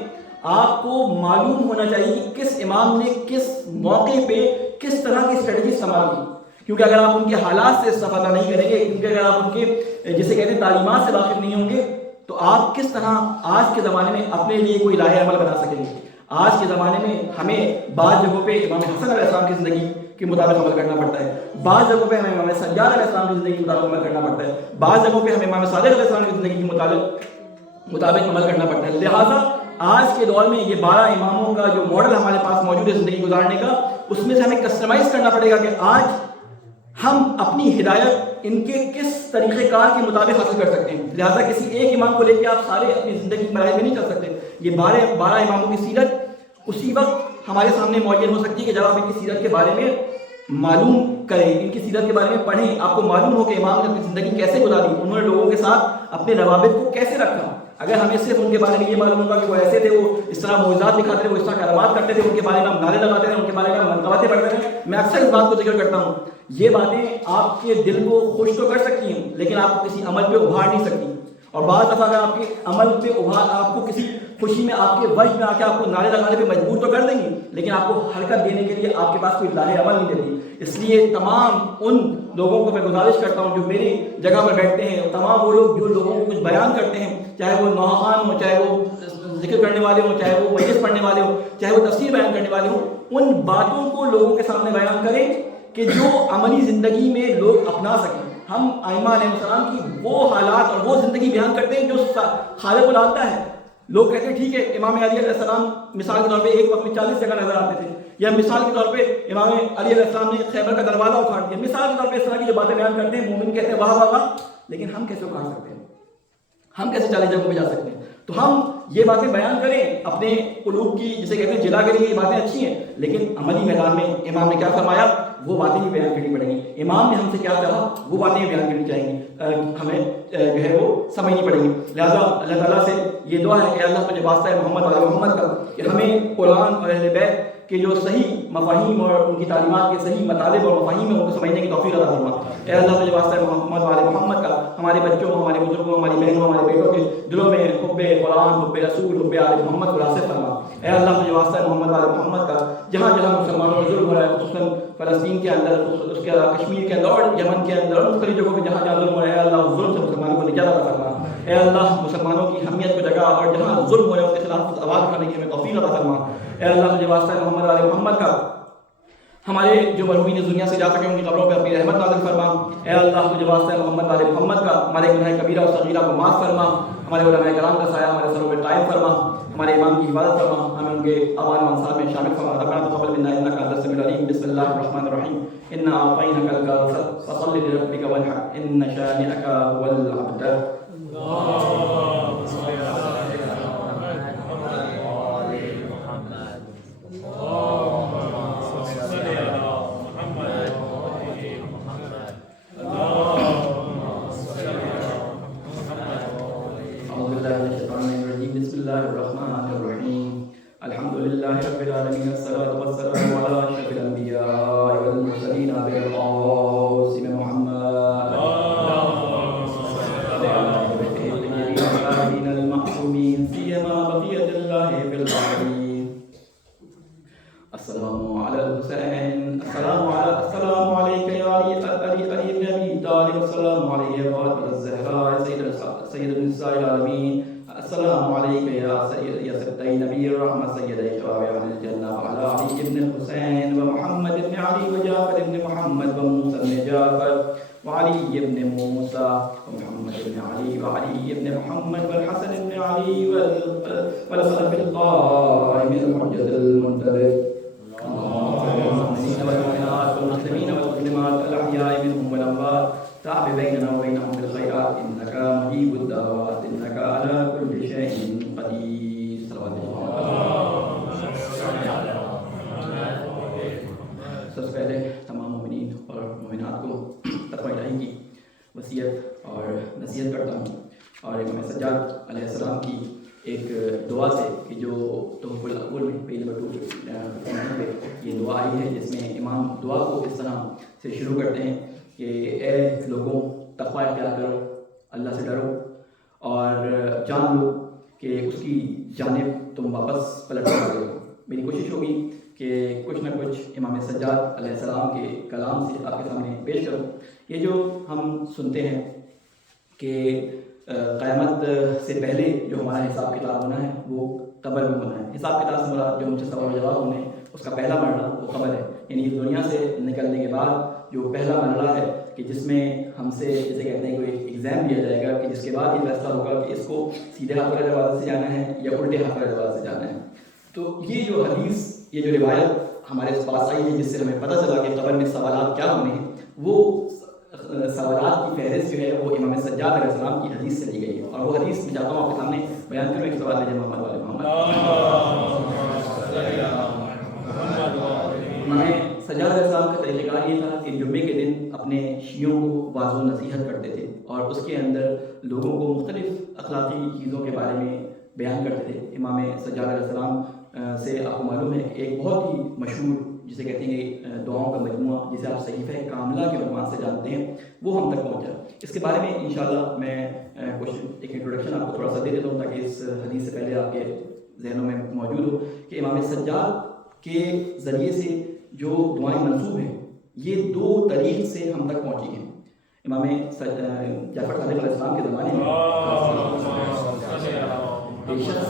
آپ کو معلوم ہونا چاہیے کہ کس امام نے کس موقع پہ کس طرح کی اسٹریٹجی استعمال کی، کیونکہ اگر آپ ان کے حالات سے استفادہ نہیں کریں گے، کیونکہ اگر آپ ان کے جسے کہتے ہیں تعلیمات سے واقف نہیں ہوں گے تو آپ کس طرح آج کے زمانے میں اپنے لیے کوئی راہ عمل بنا سکیں گے۔ آج کے زمانے میں ہمیں بعض جگہوں پہ امام حسن علیہ السلام کی زندگی کے مطابق عمل کرنا پڑتا ہے، بعض جگہوں پہ ہمیں امام سجاد علیہ السلام کی زندگی کے مطابق عمل کرنا پڑتا ہے، بعض جگہوں پہ ہمیں امام صادق علیہ السلام کی زندگی کے مطابق عمل کرنا پڑتا ہے۔ لہٰذا آج کے دور میں یہ 12 اماموں کا جو ماڈل ہمارے پاس موجود ہے زندگی گزارنے کا، اس میں سے ہمیں کسٹمائز کرنا پڑے گا کہ آج ہم اپنی ہدایت ان کے کس طریقہ کار کے مطابق حاصل کر سکتے ہیں۔ لہٰذا کسی ایک امام کو لے کے آپ سارے اپنی زندگی کے مراحل میں نہیں چل سکتے۔ یہ 12 اماموں کی سیرت اسی وقت ہمارے سامنے معین ہو سکتی ہے کہ جب آپ ان کی سیرت کے بارے میں معلوم کریں، ان کی سیرت کے بارے میں پڑھیں، آپ کو معلوم ہو کہ امام نے اپنی زندگی کیسے گزاری، انہوں نے لوگوں کے ساتھ اپنے روابط کو کیسے رکھا۔ اگر ہمیں صرف ان کے بارے میں یہ معلوم ہوگا کہ وہ ایسے تھے، وہ اس طرح معجزات دکھاتے تھے، وہ اس طرح کرامات کرتے تھے، ان کے بارے میں ہم نعرے لگاتے تھے، ان کے بارے میں ہم منقبتیں پڑھتے تھے، میں اکثر اس بات کو ذکر کرتا ہوں، یہ باتیں آپ کے دل کو خوش تو کر سکتی ہیں لیکن آپ کو کسی عمل پہ ابھار نہیں سکتی، اور بعض دفعہ اگر آپ کے عمل پہ آپ کو کسی خوشی میں آپ کے وجہ میں آ کے آپ کو نعرے لگانے پہ مجبور تو کر دیں گی لیکن آپ کو حرکت دینے کے لیے آپ کے پاس کوئی راہ عمل نہیں دیتی۔ اس لیے تمام ان لوگوں کو میں گزارش کرتا ہوں جو میری جگہ پر بیٹھتے ہیں، تمام وہ لوگ جو لوگوں کو کچھ بیان کرتے ہیں، چاہے وہ نوحان ہوں، چاہے وہ ذکر کرنے والے ہوں، چاہے وہ مجلس پڑھنے والے ہوں، چاہے وہ تفسیر بیان کرنے والے ہوں، ان باتوں کو لوگوں کے سامنے بیان کریں کہ جو عملی زندگی میں لوگ اپنا سکیں۔ ہم ائمہ علیہ السلام کی وہ حالات اور وہ زندگی بیان کرتے ہیں جو خالق العادہ ہے۔ لوگ کہتے ہیں ٹھیک ہے امام علی علیہ السلام مثال کے طور پہ ایک وقت میں 40 جگہ نظر آتے تھے، یا مثال کے طور پہ امام علی علیہ السلام نے خیبر کا دروازہ اکھاڑ دیا، مثال کے طور پہ اس طرح کی جو باتیں بیان کرتے ہیں، مومن کہتے ہیں واہ واہ واہ، لیکن ہم کیسے اکھاڑ سکتے ہیں؟ ہم کیسے 40 جگہوں پہ جا سکتے ہیں؟ تو ہم یہ باتیں بیان کریں اپنے قلوب کی جسے کہتے ہیں جلا کے لیے، یہ باتیں اچھی ہیں لیکن عملی میدان میں امام نے کیا فرمایا وہ باتیں بھی بیان کرنی پڑیں گی، امام نے ہم سے کیا کہا وہ باتیں بھی بیان کرنی چاہیں گی، ہمیں جو ہے وہ سمجھنی پڑیں گی۔ لہٰذا اللہ تعالیٰ سے یہ دعا ہے کہ اللہ تجھے واسطہ ہے محمد علیہ محمد کا کہ ہمیں قرآن اور اہل بیت کے جو صحیح مفاہیم اور ان کی تعلیمات کے صحیح مطالب اور مفاہیم ہیں ان کو سمجھنے کی توفیق عطا فرما۔ اے اللہ تجھے واسطہ ہے محمد علیہ محمد کا ہمارے بچوں کو، ہمارے بزرگوں، ہماری بہنوں، ہمارے بیٹوں کے دلوں میں حب قرآن، حب رسول، حب آل محمد کو راسخ فرما۔ اے اللہ تجھے واسطہ ہے محمد علیہ محمد کا جہاں جہاں مسلمانوں پر ظلم ہو رہا ہے، خصوصاً فلسطین کے اندر، اس کے علاوہ کشمیر کے اندر اور یمن کے اندر اور مختلف جگہوں پہ جہاں جہاں ظلم ہو رہا ہے، اللہ اس ظلم سے مسلمانوں کو نجات عطا فرما۔ اے اللہ مسلمانوں کی حمیت کو جگہ اور جہاں ظلم ہو رہا ہے اس کے خلاف آواز اٹھانے کی ہمیں توفیق عطا فرما۔ اے اللہ تجھے واسطہ ہے محمد علیہ محمد کا، ہمارے جو مرحومین اس دنیا سے جا سکے ان کی قبروں پہ اپنی رحمت نازل فرما۔ اے اللہ تجھے واسطہ ہے محمد علیہ محمد کا، ہمارے گناہ کبیرہ اور صغیرہ کو معاف فرما، ہمارے علماء کرام کا سایہ ہمارے سروں پہ قائم فرما، ہمارے امام کی حفاظت فرما، ہمیں ان کے اوان و انصار میں شامل فرما۔ ربنا تقبل منا انک انت السمیع العلیم، بسم اللہ الرحمن الرحیم، انا اعطیناک الکوثر فصل لربک وانحر ان شانئک هو الابتر۔ اللهم صل على سيدنا محمد وعلى آل محمد. اللهم صل على محمد وعلى آل محمد. اللهم صل على محمد وعلى آل أعوذ بالله من الشيطان الرجيم، بسم الله الرحمن الرحيم، الحمد لله رب العالمين، الصلاة والسلام على أشرف الأنبياء والمرسلين أبي القاسم محمد المعصومين سيما بقية الله في الآخرين۔ السلام على الحسين، السلام عليك يا علي بن أبي طالب، السلام عليك يا فاطمة الزهراء سيد النساء العالمين، السلام عليك يا سبتي نبي الرحمة سيدي شباب أهل الجنة، وعلى علي بن الحسين ومحمد بن علي وجعفر بن محمد وموسى بن جعفر وعلي بن موسى ومحمد بن علي وعلي بن محمد والحسن بن علي والخلف القائم المحجة المنتظر، والمؤمنات والمسلمين والمسلمات الأحياء منهم والأموات، تاب بيننا وبينهم بالخيرات إنك مجيب الدعوات إنك على كل شيء قدير۔ صلوات اللہ۔ سب سے پہلے تمام مومنین اور مومنات کو تقوی الہی کی وصیت اور نصیحت کرتا ہوں، اور امام سجاد علیہ السلام کی ایک دعا سے کہ جو تحف الاول میں پیج نمبر 2 پہ یہ دعا آئی ہے، جس میں امام دعا کو اس طرح سے شروع کرتے ہیں کہ اے لوگوں تقوی اختیار کرو، اللہ سے ڈرو اور جان لو کہ اس کی جانب تم واپس پلٹ جاؤ گے۔ میری کوشش ہوگی کہ کچھ نہ کچھ امام سجاد علیہ السلام کے کلام سے آپ کے سامنے پیش کروں۔ یہ جو ہم سنتے ہیں کہ قیامت سے پہلے جو ہمارا حساب کتاب ہونا ہے وہ قبر میں ہونا ہے۔ حساب کتاب سے مراد جو ہم سے سوال و جواب ہونے ہیں اس کا پہلا مرحلہ وہ قبر ہے، یعنی اس دنیا سے نکلنے کے بعد جو پہلا مرحلہ ہے کہ جس میں ہم سے جسے کہتے ہیں کوئی ایگزام لیا جائے گا کہ جس کے بعد یہ فیصلہ ہوگا کہ اس کو سیدھے ہاتھ والے دروازے سے جانا ہے یا الٹے ہاتھ والے دروازے سے جانا ہے۔ تو یہ جو حدیث، یہ جو روایت ہمارے پاس آئی ہے جس سے ہمیں پتہ چلا کہ قبر میں سوالات کیا ہونے ہیں، وہ سوالات کی فہرست جو ہے وہ امام سجاد علیہ السلام کی حدیث سے لی گئی ہے، اور وہ حدیث میں چاہتا ہوں آپ کے سامنے بیان کروں۔ ایک سوال لیجیے محمد والے محمد۔ امام سجاد علیہ السلام کا طریقہ کار یہ تھا کہ جمعے کے دن اپنے شیعوں کو واضح و نصیحت کرتے تھے، اور اس کے اندر لوگوں کو مختلف اخلاقی چیزوں کے بارے میں بیان کرتے تھے۔ امام سجاد علیہ السلام سے آپ کو معلوم ہے کہ ایک بہت ہی مشہور جسے کہتے ہیں دعاؤں کا مجموعہ، جسے آپ صحیفہ کاملہ کے عنوان سے جانتے ہیں، وہ ہم تک پہنچا۔ اس کے بارے میں انشاءاللہ میں کچھ ایک انٹروڈکشن آپ کو تھوڑا سا دے دیتا ہوں تاکہ اس حدیث سے پہلے آپ کے ذہنوں میں موجود ہو کہ امام سجاد کے ذریعے سے جو دعائیں منسوب ہیں یہ 2 طریق سے ہم تک پہنچی ہیں۔ امام جعفر صادق علیہ السلام کے زمانے میں ایک شخص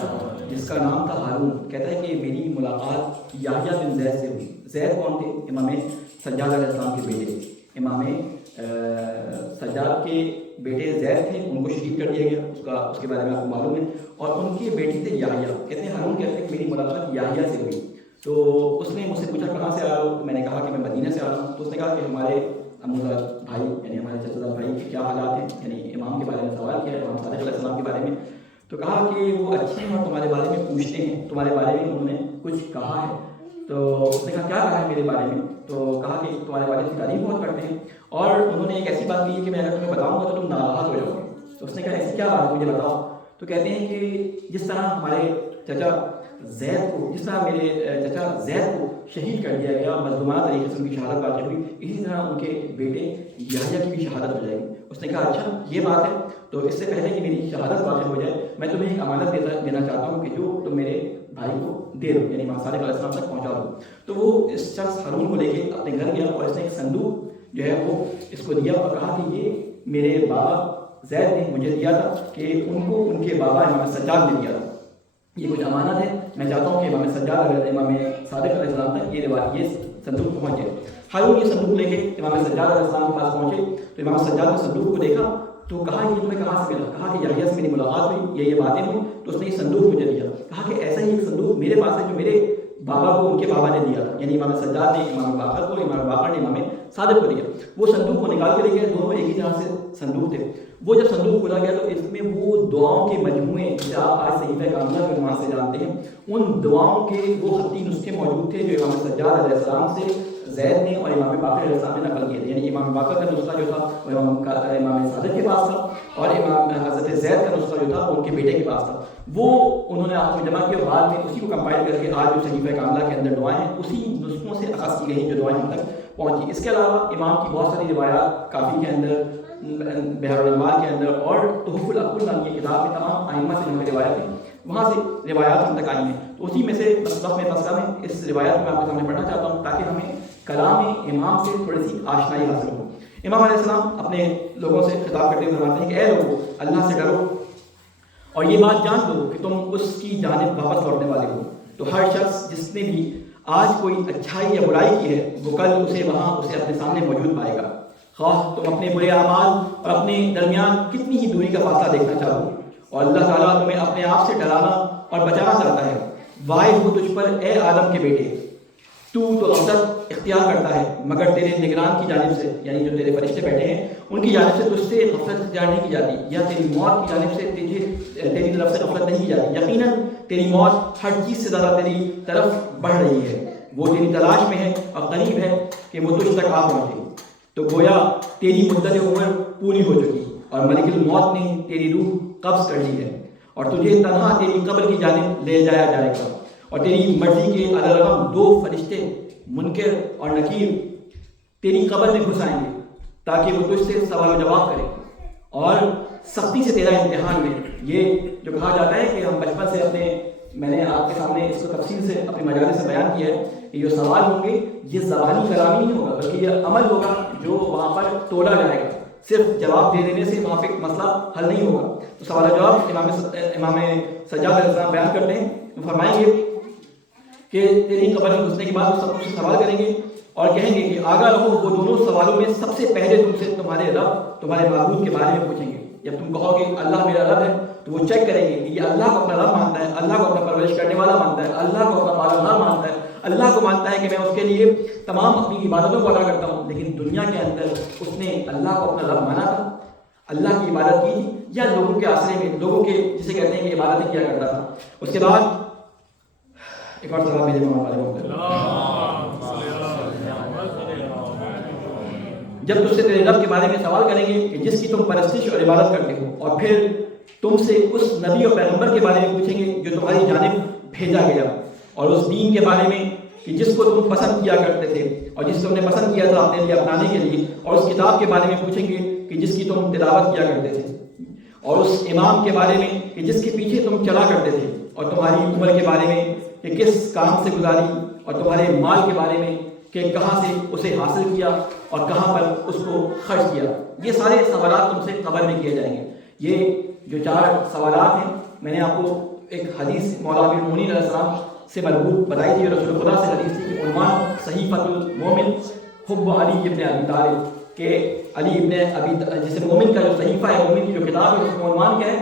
جس کا نام تھا ہارون کہتا ہے کہ میری ملاقات یحییٰ بن زید سے ہوئی۔ زید کون تھے؟ امام سجاد علیہ السلام کے بیٹے۔ امام سجاد کے بیٹے زید تھے، ان کو شہید کر دیا گیا، اس کے بارے میں آپ کو معلوم ہے، اور ان کے بیٹے تھے یحییٰ۔ کہتے ہیں ہارون کہتے ہیں کہ میری ملاقات یحییٰ سے ہوئی، تو اس نے مجھ سے پوچھا کہاں سے آ رہا ہو؟ تو میں نے کہا کہ میں مدینہ سے آ رہا ہوں۔ تو اس نے کہا کہ ہمارے اموزاد بھائی یعنی ہمارے چچا بھائی کے کیا حالات ہیں، یعنی امام کے بارے میں سوال کیا ہے، امام صادق علیہ السلام کے بارے میں۔ تو کہا کہ وہ اچھے ہیں اور تمہارے بارے میں پوچھتے ہیں، تمہارے بارے میں انہوں نے کچھ کہا ہے۔ تو اس نے کہا کیا کہا ہے میرے بارے میں؟ تو کہا کہ تمہارے بارے میں تعریف بہت کرتے ہیں، اور انہوں نے ایک ایسی بات کی ہے کہ میں اگر تمہیں بتاؤں گا تو تم ناراض ہو جاؤ گے۔ تو اس نے کہا ایسی کیا بات ہے مجھے بتاؤ۔ تو کہتے ہیں کہ جس طرح ہمارے چچا زید کو، جس طرح میرے چچا زید کو شہید کر دیا گیا، مظلومانہ طریقے سے ان کی شہادت واقع ہوئی، اسی طرح ان کے بیٹے یحییٰ کی بھی شہادت ہو جائے گی۔ اس نے کہا اچھا یہ بات ہے، تو اس سے پہلے کہ میری شہادت واقع ہو جائے میں تمہیں ایک امانت دینا چاہتا ہوں کہ جو تم میرے بھائی کو دے دو، یعنی امام صادق علیہ السلام تک پہنچا دو. تو وہ اس شخص ہارون کو لے کے اپنے گھر گیا اور اس نے ایک صندوق جو ہے وہ اس کو دیا اور کہا کہ یہ میرے بابا زید نے مجھے دیا تھا کہ ان کو ان کے بابا امام سجاد نے دیا تھا، یہ کچھ امانت ہے، میں چاہتا ہوں کہ امام سجاد امام صادق علیہ السلام تک یہ صندوق پہنچ جائے. ہارون یہ صندوق لے کے امام سجاد علیہ السلام کے پاس پہنچے تو امام سجاد نے صندوق کو دیکھا تو کہا یہ تمہیں کہاں سے ملا؟ کہا کہ یحییٰ سے میری ملاقات ہوئی، یہ باتیں ہوئی تو اس نے یہ صندوق مجھے دیا. کہا کہ ایسا ہی ایک صندوق میرے پاس ہے جو میرے بابا کو ان کے بابا نے دیا تھا، یعنی امام سجاد نے امام باقر کو، امام باقر نے امام صادق کو دیا. وہ صندوق کو نکال کے لے گئے، دونوں ایک ہی طرح سے صندوق تھے. وہ جب صندوق کھولا گیا تو اس میں وہ دعاؤں کے مجموعے جسے آپ آج صحیفہ کاملہ کے عنوان سے جانتے ہیں، ان دعاؤں کے وہ خطی نسخے موجود تھے جو امام سجاد علیہ السلام سے زید نے اور امام باقر علیہ السلام نے نقل کیے تھے. یعنی امام باقر کا نسخہ جو تھا وہ امام صادق کے پاس تھا اور امام حضرت زید کا نسخہ جو تھا وہ ان کے بیٹے کے پاس تھا. وہ انہوں نے آپس میں جمع کیا، بعد میں اسی کو کمپائل کر کے آج جو صحیفہ کاملہ کے اندر دعائیں ہیں اسی نسخوں سے اخذ کی گئی جو دعائیں ہم تک پہنچی. اس کے علاوہ امام کی بہت ساری روایات کافی کے اندر، بحر الانوار کے اندر اور تحف الاقل نام کی کتاب میں تمام ائمہ سے جو روایتیں وہاں سے روایات ہم تک آئی ہیں. تو اسی میں سے مسئلہ میں اس روایت میں آپ کے سامنے پڑھنا چاہتا ہوں تاکہ ہمیں کلام امام سے تھوڑی سی آشنائی حاصل ہو. امام علیہ السلام اپنے لوگوں سے خطاب کرتے ہوئے فرماتے ہیں کہ اے لوگوں، اللہ سے ڈرو اور یہ بات جان لو کہ تم اس کی جانب واپس لوٹنے والے ہو. تو ہر شخص جس نے بھی آج کوئی اچھائی یا برائی کی ہے وہ کل اسے اپنے سامنے موجود پائے گا، خواہ تم اپنے برے اعمال اور اپنے درمیان کتنی ہی دوری کا فاصلہ دیکھنا چاہو. اور اللہ تعالیٰ تمہیں اپنے آپ سے ڈرانا اور بچانا چاہتا ہے. وائے ہو تجھ پر اے آدم کے بیٹے، تو غفلت اختیار کرتا ہے مگر تیرے نگران کی جانب سے، یعنی جو تیرے فرشتے بیٹھے ہیں ان کی جانب سے تجھ سے غفلت اختیار نہیں کی جاتی، یا تیری موت کی جانب سے تیری طرف سے غفلت نہیں کی جاتی. یقیناً تیری موت ہر چیز سے زیادہ تیری طرف بڑھ رہی ہے، وہ تیری تلاش میں ہے اور قریب ہے کہ وہ تجھ تک آ پہنچے. تو گویا تیری مدت عمر پوری ہو چکی اور ملک الموت نے تیری روح قبض کر لی ہے اور تجھے تنہا تیری قبر کی جانب لے جایا جائے گا. اور تیری مرضی کے علیحدہ دو فرشتے منکر اور نکیر تیری قبر میں گھس آئیں گے تاکہ وہ تجھ سے سوال و جواب کریں اور سختی سے تیرا امتحان لیں. یہ جو کہا جاتا ہے کہ ہم بچپن سے میں نے آپ کے سامنے اس کو تفصیل سے اپنے مجالس سے بیان کیا ہے کہ جو سوال ہوں گے یہ زبانی کلامی نہیں ہوگا بلکہ یہ عمل ہوگا جو وہاں پر تولا جائے گا. صرف جواب دے دینے سے وہاں پہ مسئلہ حل نہیں ہوگا. تو سوال و جواب امام سجاد علیہ السلام بیان کرتے ہیں، وہ فرمائیں گے کہ تیری قبر میں گھسنے کے بعد وہ سب کچھ سوال کریں گے اور کہیں گے کہ آگاہ رہو، وہ دونوں سوالوں میں سب سے پہلے تم سے تمہارے رب، تمہارے معبود کے بارے میں پوچھیں گے. جب تم کہو گے اللہ میرا رب ہے تو وہ چیک کریں گے کہ یہ اللہ کو اپنا رب مانتا ہے، اللہ کو اپنا پرورش کرنے والا مانتا ہے، اللہ کو اپنا مالدار مانتا ہے، اللہ کو مانتا ہے کہ میں اس کے لیے تمام اپنی عبادتوں کو ادا کرتا ہوں. لیکن دنیا کے اندر اس نے اللہ کو اپنا رب مانا تھا، اللہ کی عبادت کی تھی، یا لوگوں کے آسرے میں لوگوں کے جسے کہتے ہیں کہ عبادتیں کیا کرتا تھا. اس کے بعد ایک اور سوال میرے جب تجھ سے تیرے رب کے بارے میں سوال کریں گے کہ جس کی تم پرستش اور عبادت کرتے ہو، اور پھر تم سے اس نبی اور پیغمبر کے بارے میں پوچھیں گے جو تمہاری جانب بھیجا گیا، اور اس دین کے بارے میں کہ جس کو تم پسند کیا کرتے تھے اور جس کو تم نے پسند کیا تھا اپنے لیے اپنانے کے لیے، اور اس کتاب کے بارے میں پوچھیں گے کہ جس کی تم تلاوت کیا کرتے تھے، اور اس امام کے بارے میں کہ جس کے پیچھے تم چلا کرتے تھے، اور تمہاری عمر کے بارے میں کہ کس کام سے گزاری، اور تمہارے مال کے بارے میں کہ کہاں سے اسے حاصل کیا اور کہاں پر اس کو خرچ کیا. یہ سارے سوالات تم سے قبر میں کیے جائیں گے. یہ جو 4 سوالات ہیں میں نے آپ کو ایک حدیث مولا امیر المومنین علیہ السلام سے مربوط بتائی تھی، رسول خدا سے حدیث تھی کہ عنوان صحیفۃ المومن حب علی ابن ابی طالب، کہ علی ابن ابی جسے مومن کا جو صحیفہ ہے، مومن کی جو کتاب ہے، اس کا عنوان کیا ہے؟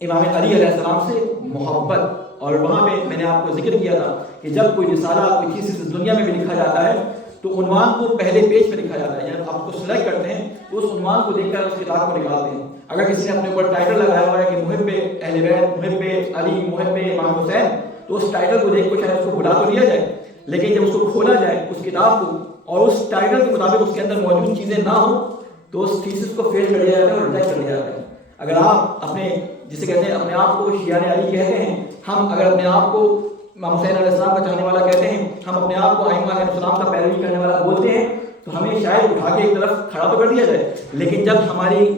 امام علی علیہ السلام سے محبت. اور وہاں پہ میں نے آپ کو ذکر کیا تھا کہ جب کوئی رسالہ کوئی چیز اس دنیا میں بھی لکھا جاتا ہے تو عنوان کو پہلے پیج پہ لکھا جاتا ہے، یعنی آپ کو سلیکٹ کرتے ہیں تو اس عنوان کو دیکھ کر اس کتاب کو نکالتے ہیں. اگر کسی نے اپنے اوپر ٹائٹل لگایا ہوا ہے کہ محب اہل بیت، محب علی، محب امام حسین، تو اس ٹائٹل کو دیکھ کر شاید اس کو بلا تو لیا جائے، لیکن جب اس کو کھولا جائے اس کتاب کو اور اس ٹائٹل کے مطابق اس کے اندر موجود چیزیں نہ ہوں تو اس تھیسس کو فیل کر دیا جاتا ہے اور ریجیکٹ کر دیا جاتا ہے. اگر آپ اپنے جسے کہتے ہیں اپنے آپ کو شیعہ علی کہتے ہیں، ہم اگر اپنے آپ کو امام حسین علیہ السلام کا چاہنے والا کہتے ہیں، ہم اپنے آپ کو ائمہ علیہ السلام کا پیروی کرنے والا بولتے ہیں، تو ہمیں شاید اٹھا کے ایک طرف کھڑا تو کر دیا جائے، لیکن جب ہماری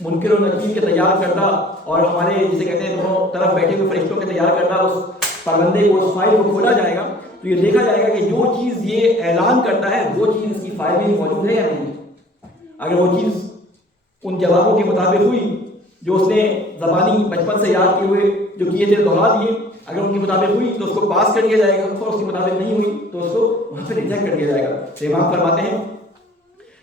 منکر و نکیر کے تیار کردہ اور ہمارے جسے کہتے ہیں دونوں طرف بیٹھے ہوئے فرشتوں کے تیار کردہ اس پرندے کو اس فائل کو کھولا جائے گا تو یہ دیکھا جائے گا کہ جو چیز یہ اعلان کرتا ہے وہ چیز اس کی فائل میں موجود ہے یا نہیں. اگر وہ چیز ان جوابوں کے مطابق ہوئی جو اس نے زبانی بچپن سے یاد کیے ہوئے جو کیے تھے دوہرا دیے، اگر ان کے مطابق ہوئی تو اس کو پاس کر دیا جائے گا، اور اس کے مطابق نہیں ہوئی تو اس کو وہاں پہ ریجیکٹ کر دیا جائے گا. تو امام فرماتے ہیں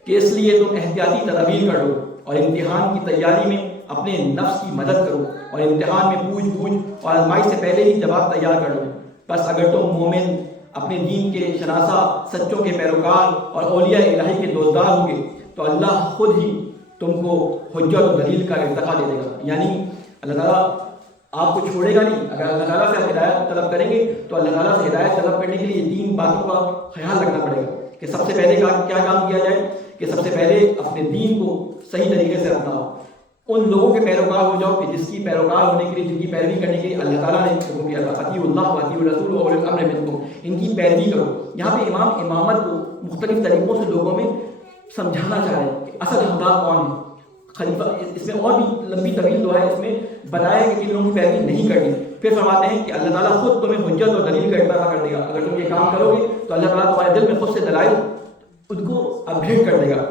کہ اس لیے تم احتیاطی تدابیر کر لو اور امتحان کی تیاری میں اپنے نفس کی مدد کرو، اور امتحان میں پوچھ گچھ اور آزمائش سے پہلے ہی جواب تیار کر لو. بس اگر تم مومن اپنے دین کے شناسہ، سچوں کے پیروکار اور اولیاء الہی کے دوستدار ہوں گے تو اللہ خود ہی تم کو حجت و دلیل کا ارتقا دے دے گا. یعنی اللہ تعالیٰ آپ کو چھوڑے گا نہیں. اگر اللہ تعالیٰ سے آپ ہدایت طلب کریں گے تو اللہ تعالیٰ سے ہدایت طلب کرنے کے لیے 3 باتوں کا خیال رکھنا پڑے گا کہ سب سے پہلے کیا کام کیا جائے کہ سب سے پہلے اپنے دین کو صحیح طریقے سے رکھنا ہو. ان لوگوں کے پیروکار ہو جاؤ کہ جس کی پیروکار ہونے کے لیے، جن کی پیروی کرنے کے لیے اللہ تعالیٰ نے حکم دیا تھا اطیعوا اللہ واطیعوا الرسول واولی الامر منکم، ان کی پیروی کرو. یہاں پہ امام امامت کو مختلف طریقوں سے لوگوں میں سمجھانا چاہ رہے ہیں کہ اصل حقدار کون ہے. خلیفہ اس میں اور بھی لمبی طویل دعا ہے، اس میں بتایا ہے کہ کن لوگوں کی پیروی نہیں کرنی. پھر فرماتے ہیں کہ اللہ تعالیٰ خود تمہیں حجت اور دلیل کا ارتقا کر دے گا. اگر تم یہ کام کرو گے تو اللہ تعالیٰ تمہارے دل میں خود سے دلائل ان کو اپڈیٹ کر دے گا.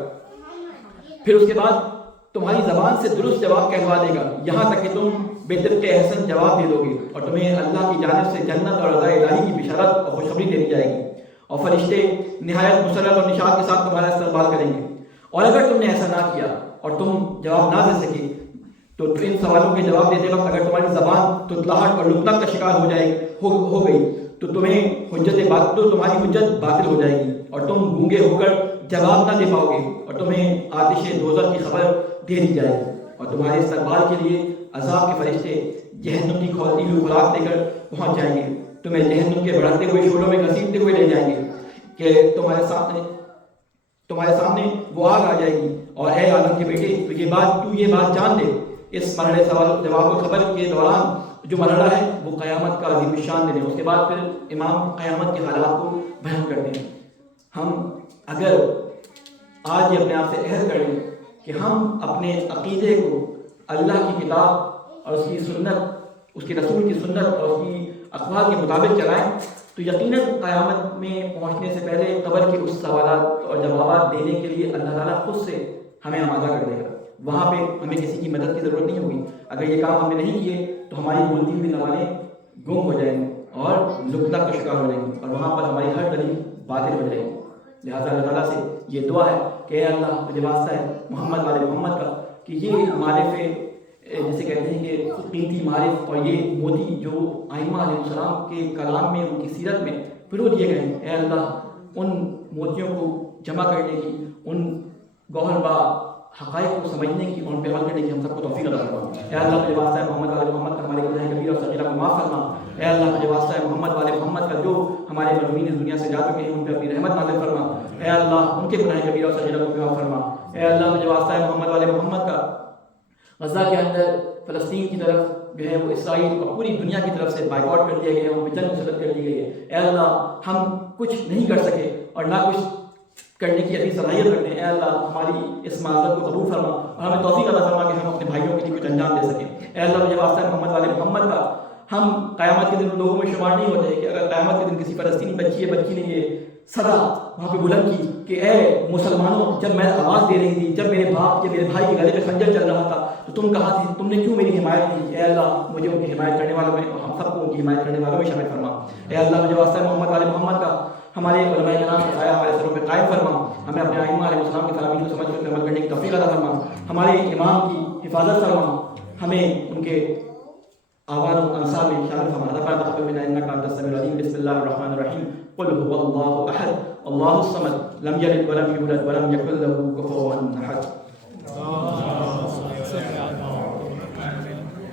پھر اس کے بعد تمہاری زبان سے درست جواب کہلوا دے گا، یہاں تک کہ تم بے طرق احسن جواب دے دو گے، اور تمہیں اللہ کی جانب سے جنت اور رضا الہی کی بشارت اور خوشخبری دے دی جائے گی، اور فرشتے نہایت مسرت اور نشاط کے ساتھ تمہارا استقبال کریں گے. اور اگر تم نے ایسا نہ کیا اور تم جواب نہ دے سکے تو ان سوالوں کے جواب دیتے وقت اگر تمہاری زبان تتلاہٹ اور لکنت کا شکار ہو گئی تو تمہیں تمہاری حجت باطل ہو جائے گی، اور تم گونگے ہو کر جواب نہ دے پاؤ گے، اور تمہیں آتش دوزخ کی خبر دے دی جائے گی، اور تمہارے استقبال کے لیے عذاب کے فرشتے جہنم کی کھولتی ہوئی خوراک دے کر پہنچ جائیں گے. تمہیں جہنم کے بڑھتے ہوئے شعلوں میں گھسیٹتے ہوئے لے جائیں گے کہ تمہارے سامنے وہ آگ آ جائے گی. اور اے آدم کے بیٹے تو یہ بات جان لے، اس مرحلے سوال جواب و خبر کے دوران جو مرحلہ ہے وہ قیامت کا عظیم الشان دن ہے. اس کے بعد پھر امام قیامت کے حالات کو بیان کرتے ہیں. ہم اگر آج یہ اپنے آپ سے عہد کر لیں کہ ہم اپنے عقیدے کو اللہ کی کتاب اور اس کی سنت، اس کے رسول کی سنت اور اس کی اقوال کے مطابق چلائیں تو یقیناً قیامت میں پہنچنے سے پہلے قبر کے اس سوالات اور جوابات دینے کے لیے اللہ تعالیٰ خود سے ہمیں آمادہ کر دے گا. وہاں پہ ہمیں کسی کی مدد کی ضرورت نہیں ہوگی. اگر یہ کام ہم نے نہیں کیے تو ہماری بولتی ہوئی زبانیں گم ہو جائیں گی اور لکنت کا شکار ہو جائیں گی، اور وہاں پر ہماری ہر دلیل باطل ہو جائے گی. لہٰذا اللہ تعالیٰ سے یہ دعا ہے کہ اے اللہ مجھے واسطہ ہے محمد والے محمد کا کہ یہ معرفے جسے کہتے ہیں کہ قیمتی معرف اور یہ موتی جو ائمہ علیہ السلام کے کلام میں، ان کی سیرت میں پرو دیے گئے ہیں، اے اللہ ان موتیوں کو جمع کرنے کی، ان گوہر با حقائق کو سمجھنے کی، ان پہ عمل کرنے کی ہم سب کو توفیق عطا فرما. اے اللہ مجھے واسطہ ہے محمد والے محمد کا ہمارے گناہ کبیرہ اور صغیرہ کو معاف فرما. اے اللہ مجھے واسطہ ہے محمد والے محمد کا جو ہمارے مرحومین اس دنیا سے جا چکے ہیں ان پہ اپنی رحمت نازل فرما. اے اللہ ان کے گناہ کبیرہ اور صغیرہ کو معاف فرما. اے اللہ مجھے واسطہ ہے محمد والے محمد کا غزہ کے اندر فلسطین کی طرف جو ہے وہ اسرائیل اور پوری دنیا کی طرف سے بائیکاٹ کر دیا گیا ہے، وہاں پہ جنگ مسلط کر دی گئی ہے. اے اللہ ہم کچھ نہیں کر سکے اور نہ کچھ کرنے کی ابھی صلاحیت رکھتے ہیں. اے اللہ ہماری اس معذرت کو قبول فرما اور ہمیں توفیق عطا فرما کہ ہم اپنے بھائیوں کے لیے کچھ انجام دے سکیں. اے اللہ مجھے واسطہ ہے محمد والے محمد کا ہم قیامت کے دن لوگوں میں شمار نہیں ہوتے کہ اگر قیامت کے دن کسی فلسطینی بچی نے یہ صدا وہاں پہ بلند کی کہ اے مسلمانوں، جب میں آواز دے رہی تھی، جب میرے بھائی کے گلے پہ خنجر چل رہا تھا تو تم کہاں تھی، تم نے کیوں میری حمایت کی؟ اے اللہ مجھے ان کی حمایت کرنے والوں میں اور ہم سب کو ان کی حمایت کرنے والوں میں شامل فرما. اے اللہ مجھے واسطہ محمد والے محمد کا ہمارے علماء کرام کا سایہ ہمارے سروں پہ قائم فرما. ہمیں اپنے ائمہ علیہ السلام کے فرامین کو سمجھ کر عمل کرنے کی توفیق عطا فرما. ہمارے امام کی حفاظت فرما، ہمیں ان کے آوان و انصار میں شامل فرما. ربنا تقبل منا انك انت السميع العليم. بسم الله الرحمن الرحيم. قل هو الله احد الله الصمد لم يلد ولم يولد ولم يكن له كفوا احد.